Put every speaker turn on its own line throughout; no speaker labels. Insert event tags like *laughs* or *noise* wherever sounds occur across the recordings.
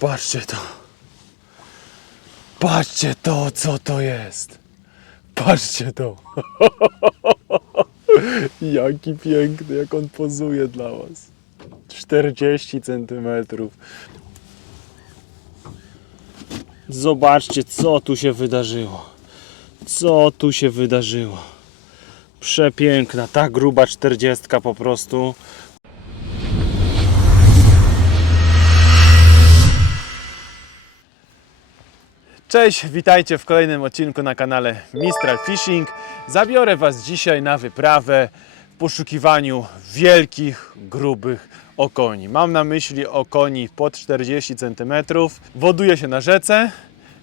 Patrzcie to. Patrzcie to, co to jest. Patrzcie to. *laughs* Jaki piękny, jak on pozuje dla was. 40 centymetrów. Zobaczcie, co tu się wydarzyło. Co tu się wydarzyło. Przepiękna, ta gruba 40 po prostu. Cześć, witajcie w kolejnym odcinku na kanale Mistral Fishing. Zabiorę Was dzisiaj na wyprawę w poszukiwaniu wielkich, grubych okoni. Mam na myśli okoni pod 40 cm. Woduję się na rzece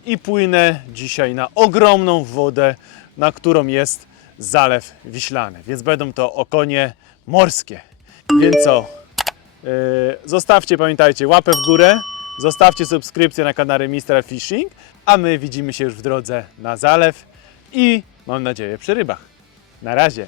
i płynę dzisiaj na ogromną wodę, na którą jest Zalew Wiślany. Więc będą to okonie morskie. Więc co? Yy, zostawcie, pamiętajcie, łapę w górę, zostawcie subskrypcję na kanale Mr. Fishing, a my widzimy się już w drodze na zalew i mam nadzieję przy rybach. Na razie.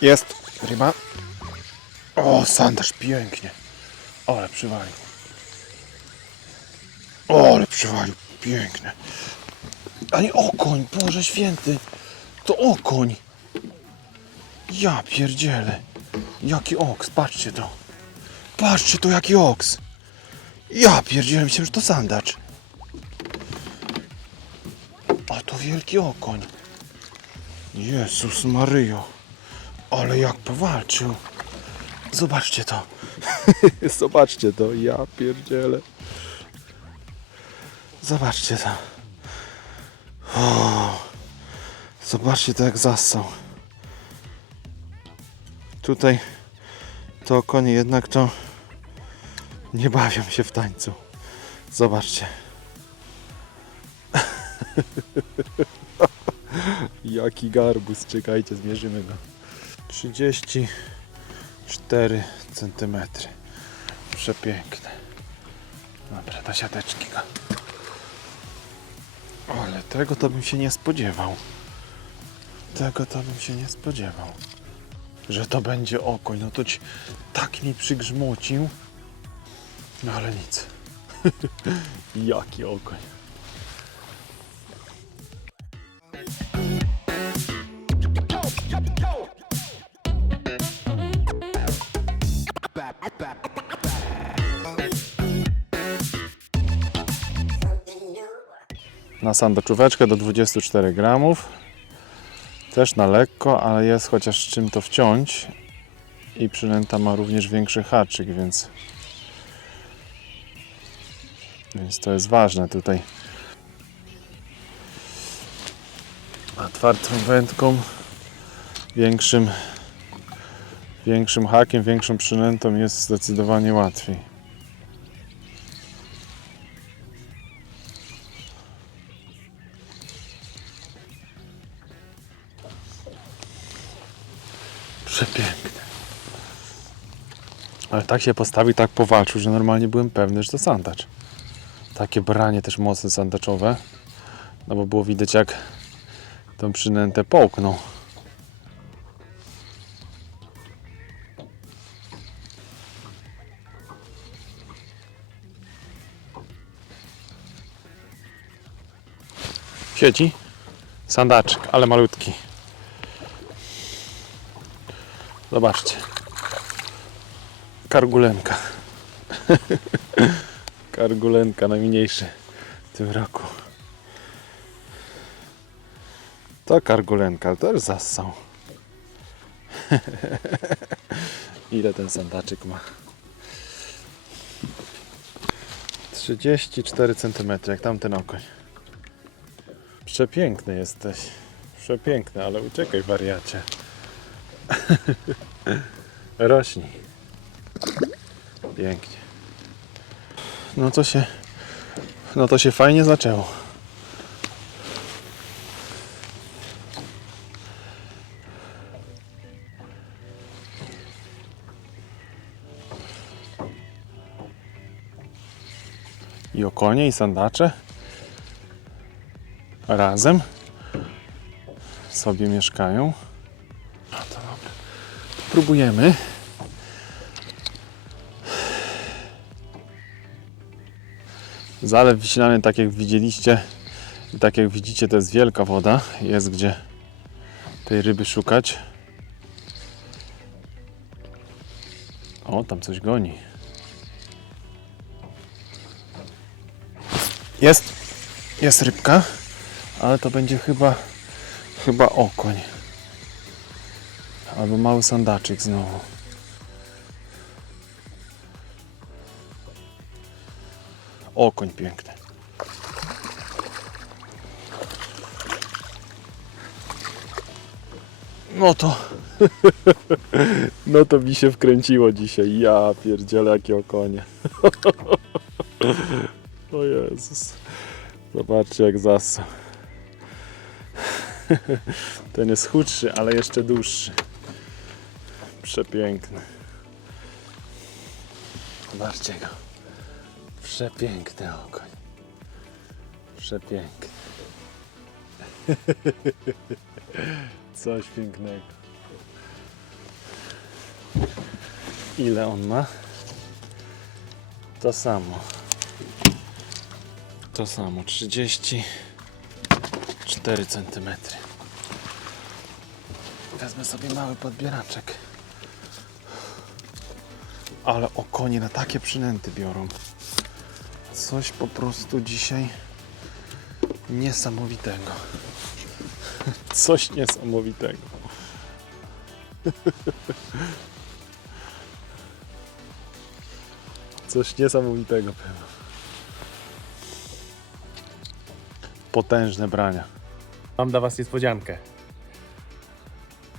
Jest ryba. O, sandaż pięknie. Ale przywalił. O, ale przywalił. Pięknie. A nie okoń, Boże święty. To okoń. Ja pierdzielę. Jaki oks, patrzcie to. Patrzcie to, jaki oks. Ja pierdzielę, myślałem, że to sandacz. A to wielki okoń. Jezus Maryjo. Ale jak powalczył. Zobaczcie to. *laughs* Zobaczcie to, ja pierdzielę. Zobaczcie to. Zobaczcie to jak zassał. Tutaj to konie jednak to nie bawią się w tańcu. Zobaczcie. *laughs* Jaki garbus, czekajcie, zmierzymy go. 34 cm. Przepiękne. Dobra, do siateczki go. Ale tego to bym się nie spodziewał. Tego to bym się nie spodziewał. Że to będzie okoń. No to ci tak mi przygrzmocił. No ale nic. *laughs* Jaki okoń. na sandoczóweczkę do 24 gramów. Też na lekko, ale jest chociaż czym to wciąć. I przynęta ma również większy haczyk, więc więc to jest ważne tutaj. A wędką, większym, większym hakiem, większą przynętą jest zdecydowanie łatwiej. Przepiękne. Ale tak się postawił, tak powalczył, że normalnie byłem pewny, że to sandacz. Takie branie też mocne sandaczowe. No bo było widać jak, tą przynętę połknął. Siedzi? Sandaczek, ale malutki. Zobaczcie. Kargulenka. *laughs* Kargulenka najmniejszy w tym roku. To kargulenka, ale też zassał. *laughs* Ile ten sandaczek ma? 34 cm, jak tamten okoń. Przepiękny jesteś. Przepiękny, ale uciekaj wariacie. *laughs* Rośnij. Pięknie. No to się. No to się fajnie zaczęło. I okonie, i sandacze razem sobie mieszkają. No to dobra. Próbujemy. Zalew Wiślany, tak jak widzieliście, i tak jak widzicie, to jest wielka woda. Jest gdzie tej ryby szukać. O, tam coś goni. Jest, jest rybka, ale to będzie chyba, chyba okoń. Albo mały sandaczyk znowu. Okoń piękny. No to. *laughs* No to mi się wkręciło dzisiaj. Ja pierdzielę jakie okonie. *laughs* O Jezus. Zobaczcie jak zasał. *laughs* Ten jest chudszy, ale jeszcze dłuższy. Przepiękny. Zobaczcie go. Przepiękny okoń. Przepiękny. *laughs* Coś pięknego. Ile on ma? To samo. To samo, 34 cm. Wezmę sobie mały podbieraczek. Ale okonie na takie przynęty biorą. Coś po prostu dzisiaj niesamowitego. *laughs* Coś niesamowitego. *laughs* Coś niesamowitego powiem. Potężne brania.
Mam dla Was niespodziankę.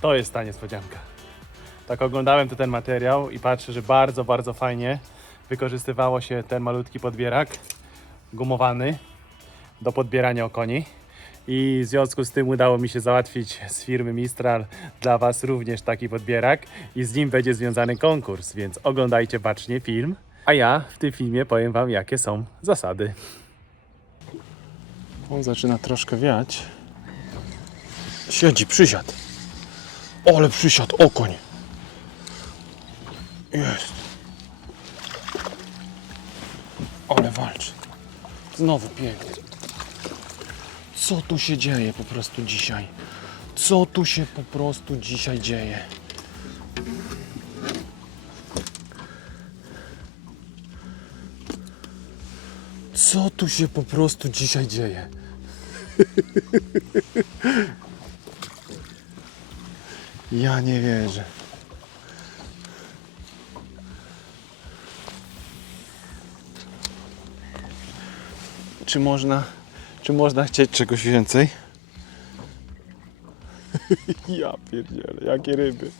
To jest ta niespodzianka. Tak oglądałem tu ten materiał i patrzę, że bardzo, bardzo fajnie wykorzystywało się ten malutki podbierak gumowany do podbierania okoni. I w związku z tym udało mi się załatwić z firmy Mistral dla Was również taki podbierak i z nim będzie związany konkurs, więc oglądajcie bacznie film. A ja w tym filmie powiem Wam, jakie są zasady.
On zaczyna troszkę wiać. Siedzi, przysiadł. Ole przysiadł, okoń. Jest. Walczy. Znowu pięknie. Co tu się dzieje po prostu dzisiaj? Co tu się po prostu dzisiaj dzieje? Co tu się po prostu dzisiaj dzieje? *laughs* Ja nie wierzę. Czy można, czy można chcieć czegoś więcej? *laughs* ja pierdzielę, jakie ryby.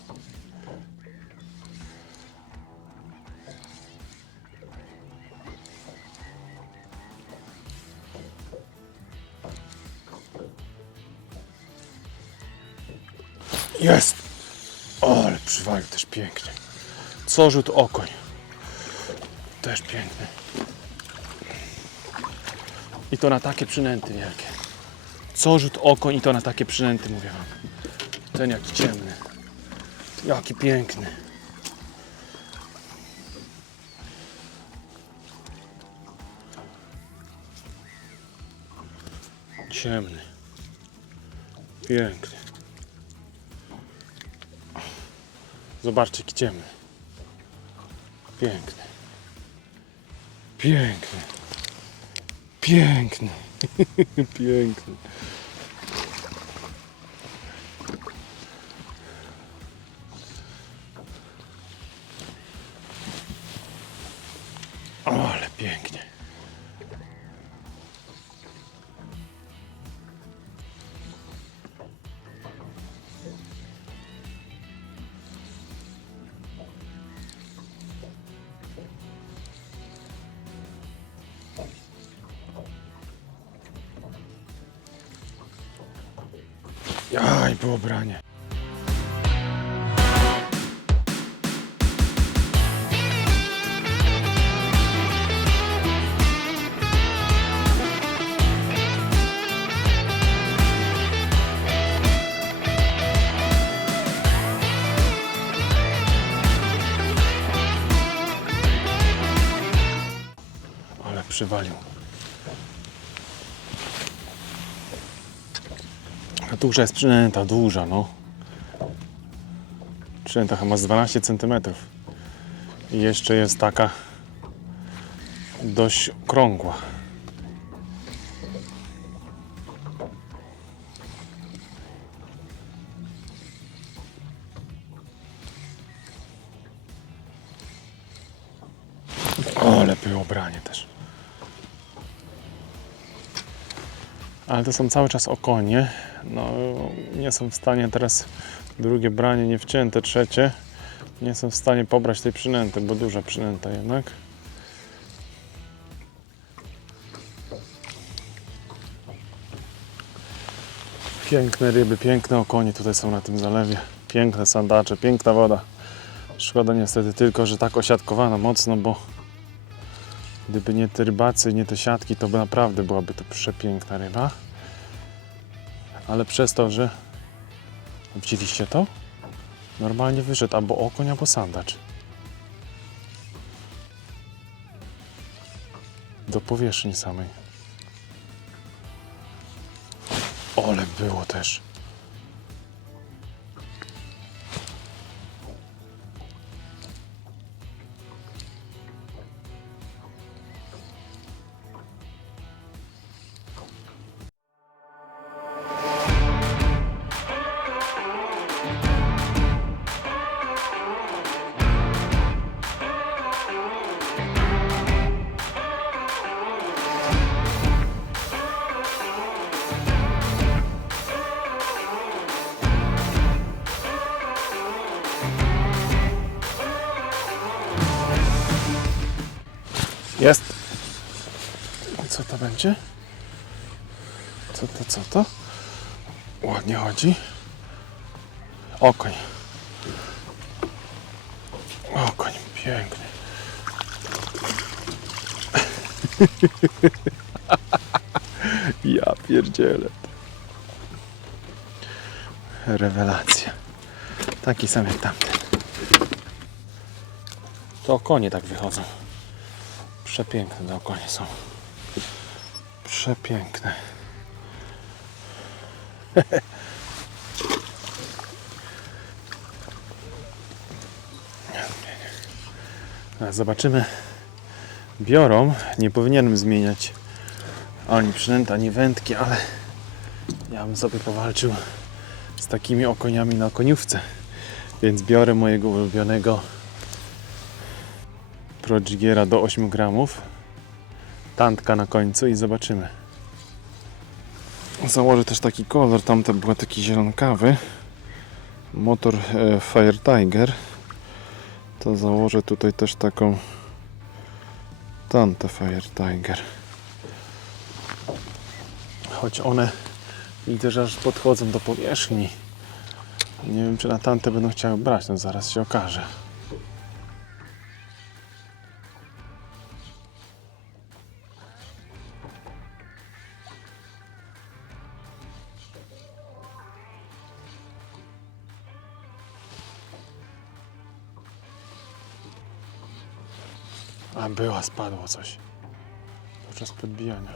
Jest! O, ale przywalił też pięknie. Co rzut okoń. Też piękny. I to na takie przynęty wielkie. co rzut okoń i to na takie przynęty, mówię wam. Ten jaki ciemny. Jaki piękny. Ciemny. Piękny. Zobaczcie, jaki ciemny. Piękny. Piękny. Piękny. *laughs* Piękny. Przywalił. A duża jest przynęta, duża, no. Przynęta chyba z 12 cm. I jeszcze jest taka dość okrągła. Ale było branie też. Ale to są cały czas okonie. No, nie są w stanie teraz drugie branie nie wcięte, trzecie. Nie są w stanie pobrać tej przynęty, bo duża przynęta jednak. Piękne ryby, piękne okonie tutaj są na tym zalewie. Piękne sandacze, piękna woda. Szkoda niestety tylko, że tak osiadkowana mocno, bo gdyby nie te rybacy, nie te siatki, to by naprawdę byłaby to przepiękna ryba. Ale przez to, że widzieliście to? Normalnie wyszedł albo okoń, albo sandacz. Do powierzchni samej. Ole było też. Ładnie chodzi. Okoń. Okoń, piękny. *laughs* ja pierdzielę. Rewelacja. Taki sam jak tamten. To konie tak wychodzą. Przepiękne te okonie są. Przepiękne. *laughs* Zobaczymy. Biorą. Nie powinienem zmieniać ani przynęt, ani wędki, ale ja bym sobie powalczył z takimi okoniami na koniówce. Więc biorę mojego ulubionego Projigiera do 8 gramów. Tantka na końcu i zobaczymy. Założę też taki kolor, tamte była taki zielonkawy. Motor e, Fire Tiger. To założę tutaj też taką tantę Fire Tiger. Choć one widzę, że aż podchodzą do powierzchni. Nie wiem, czy na tantę będą chciały brać, no zaraz się okaże. A była, spadło coś. Podczas podbijania.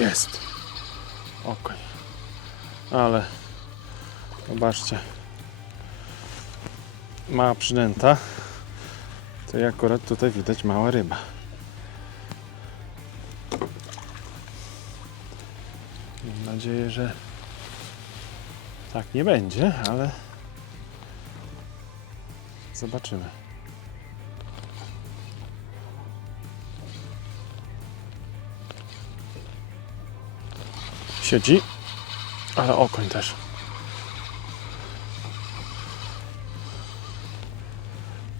Jest. Okoń. Ale zobaczcie. Mała przynęta. To i akurat tutaj widać mała ryba. Nadzieję, że tak nie będzie, ale zobaczymy. Siedzi, ale okoń też.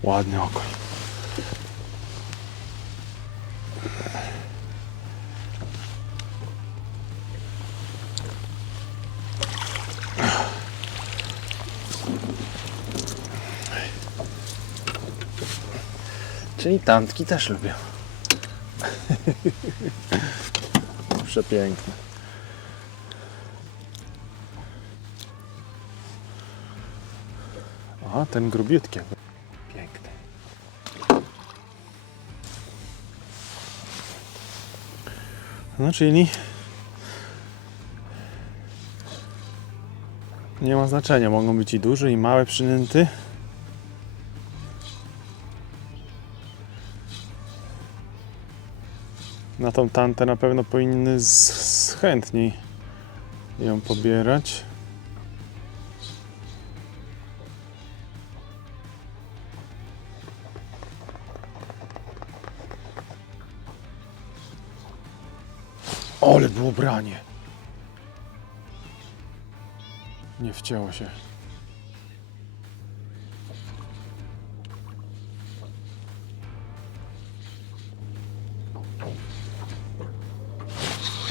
Ładny okoń. Czyli tantki też lubią. *laughs* Przepiękne. A, ten grubiutki. Piękny. No, czyli nie ma znaczenia. Mogą być i duże, i małe przynęty. Na tą tantę na pewno powinny z, chętniej ją pobierać. Ale było branie. Nie wcięło się.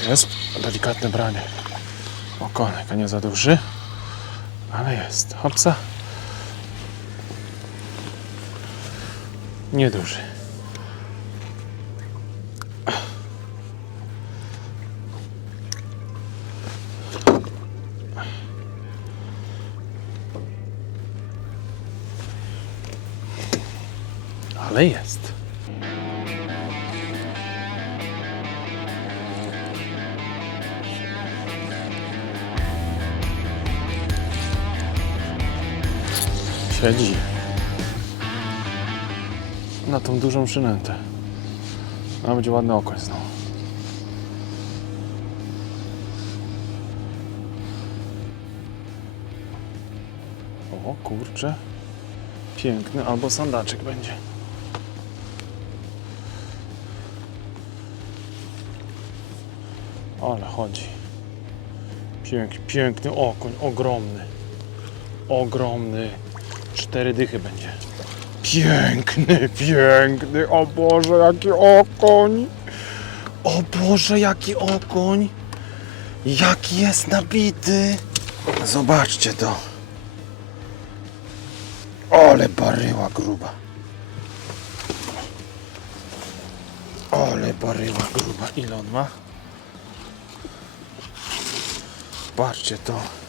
Jest delikatne branie. Okonek, a nie za duży. Ale jest. Hopsa. Nieduży. Ale jest. Siedzi. Na tą dużą przynętę. A będzie ładny okoń znowu. O kurcze. Piękny albo sandaczek będzie. Ale chodzi. Piękny, piękny okoń, ogromny. Ogromny. Cztery dychy będzie. Piękny, piękny. O Boże, jaki okoń. O Boże, jaki okoń. Jaki jest nabity. Zobaczcie to. Ale baryła gruba. Ale baryła gruba. Ile on ma? Patrzcie to.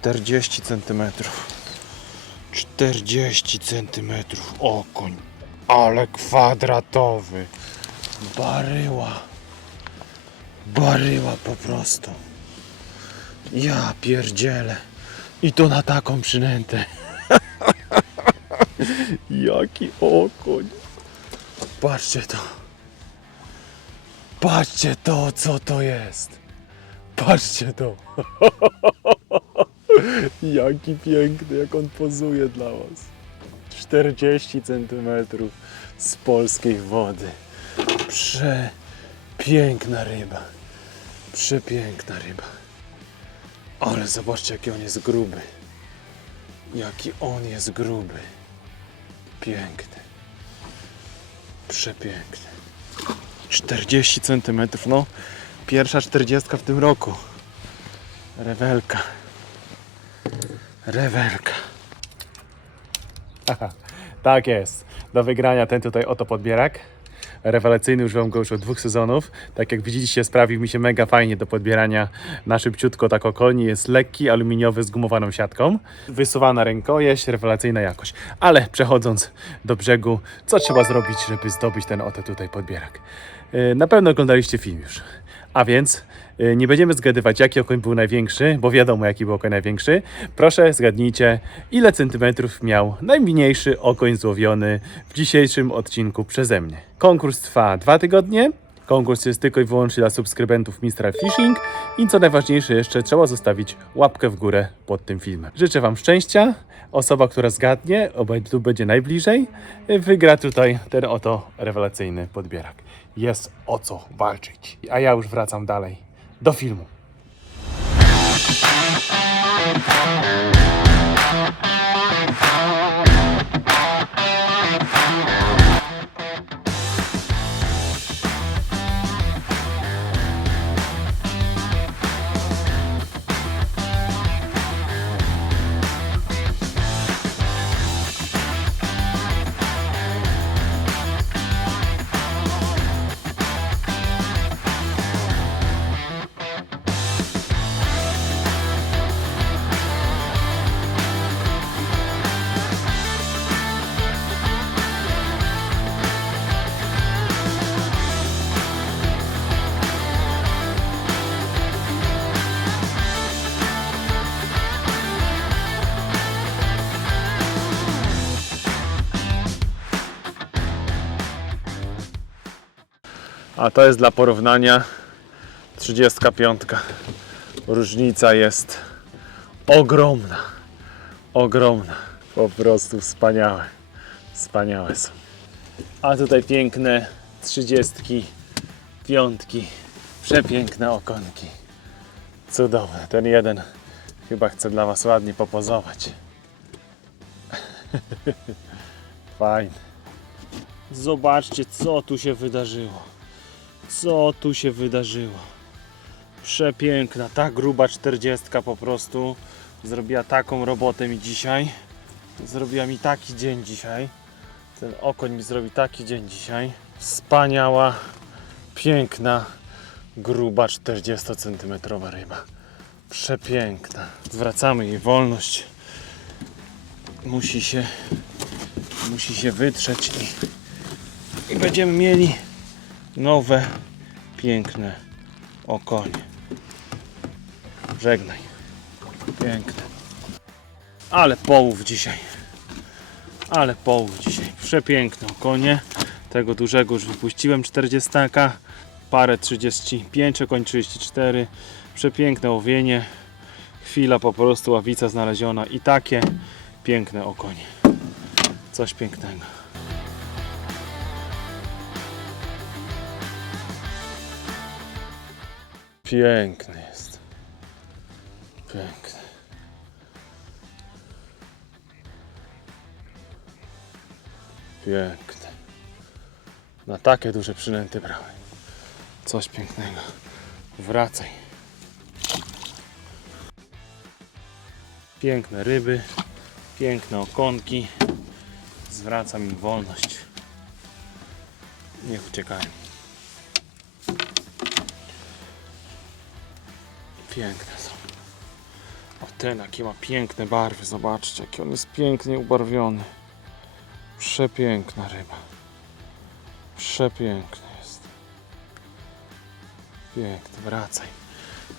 40 centymetrów. 40 centymetrów okoń. Ale kwadratowy. Baryła. Baryła po prostu. Ja pierdzielę. I to na taką przynętę. *laughs* Jaki okoń. Patrzcie to. Patrzcie to, co to jest. Patrzcie to. *laughs* *laughs* Jaki piękny, jak on pozuje dla Was. 40 centymetrów z polskiej wody. Przepiękna ryba. Przepiękna ryba. Ale zobaczcie, jaki on jest gruby. Jaki on jest gruby. Piękny. Przepiękny. 40 centymetrów, no. Pierwsza 40 w tym roku. Rewelka. Rewelka.
Tak jest. Do wygrania ten tutaj oto podbierak. rewelacyjny, używam go już od dwóch sezonów. Tak jak widzieliście, sprawił mi się mega fajnie do podbierania na szybciutko tak okoni. Jest lekki, aluminiowy z gumowaną siatką. Wysuwana rękojeść, rewelacyjna jakość. Ale przechodząc do brzegu, co trzeba zrobić, żeby zdobyć ten oto tutaj podbierak? Yy, Na pewno oglądaliście film już. A więc nie będziemy zgadywać, jaki okoń był największy, bo wiadomo, jaki był okoń największy. Proszę, zgadnijcie, ile centymetrów miał najmniejszy okoń złowiony w dzisiejszym odcinku przeze mnie. Konkurs trwa dwa tygodnie. Konkurs jest tylko i wyłącznie dla subskrybentów Mistral Fishing i co najważniejsze jeszcze trzeba zostawić łapkę w górę pod tym filmem. Życzę Wam szczęścia. Osoba, która zgadnie, tu będzie najbliżej, y, wygra tutaj ten oto rewelacyjny podbierak. Jest o co walczyć. A ja już wracam dalej do filmu.
A to jest dla porównania 35. Różnica jest ogromna. Ogromna. Po prostu wspaniałe. Wspaniałe są. A tutaj piękne 35. Przepiękne okonki. Cudowne. Ten jeden chyba chce dla Was ładnie popozować. *laughs* Fajnie. Zobaczcie, co tu się wydarzyło. Co tu się wydarzyło? Przepiękna, ta gruba 40 po prostu zrobiła taką robotę mi dzisiaj. Zrobiła mi taki dzień dzisiaj. Ten okoń mi zrobi taki dzień dzisiaj. Wspaniała, piękna, gruba 40 cm ryba. Przepiękna. Zwracamy jej wolność. Musi się, musi się wytrzeć i, i będziemy mieli nowe, piękne okonie. Żegnaj. Piękne. Ale połów dzisiaj. Ale połów dzisiaj. Przepiękne okonie. Tego dużego już wypuściłem 40. Parę 35, okoń 34. Przepiękne łowienie. Chwila po prostu ławica znaleziona i takie piękne okonie. Coś pięknego. Piękny jest. Piękny. Piękny. Na takie duże przynęty brałem. Coś pięknego. Wracaj. Piękne ryby, piękne okonki. Zwracam im wolność. Niech uciekają. Piękne są. O ten jakie ma piękne barwy, zobaczcie jaki on jest pięknie ubarwiony. Przepiękna ryba. Przepiękny jest. Piękny, wracaj.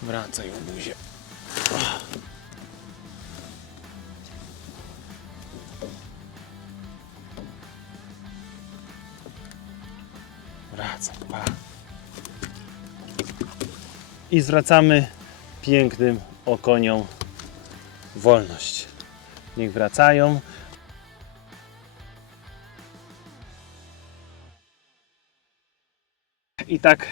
Wracaj łobuzie. Wracaj, pa. I zwracamy pięknym okoniom wolność. Niech wracają. I tak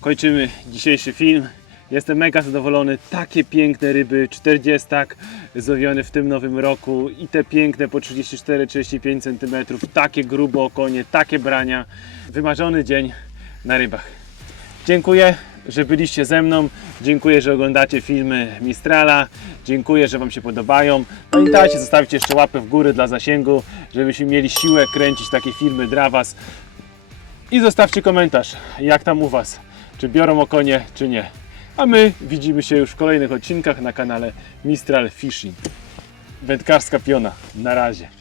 kończymy dzisiejszy film. Jestem mega zadowolony. Takie piękne ryby, 40 złowione w tym nowym roku i te piękne po 34-35 cm. Takie grubo okonie, takie brania. Wymarzony dzień na rybach. Dziękuję, że byliście ze mną. Dziękuję, że oglądacie filmy Mistrala. Dziękuję, że Wam się podobają. Pamiętajcie, zostawić jeszcze łapę w górę dla zasięgu, żebyśmy mieli siłę kręcić takie filmy dla Was. i zostawcie komentarz, jak tam u Was, czy biorą okonie, czy nie. A my widzimy się już w kolejnych odcinkach na kanale Mistral Fishing. Wędkarska piona. Na razie.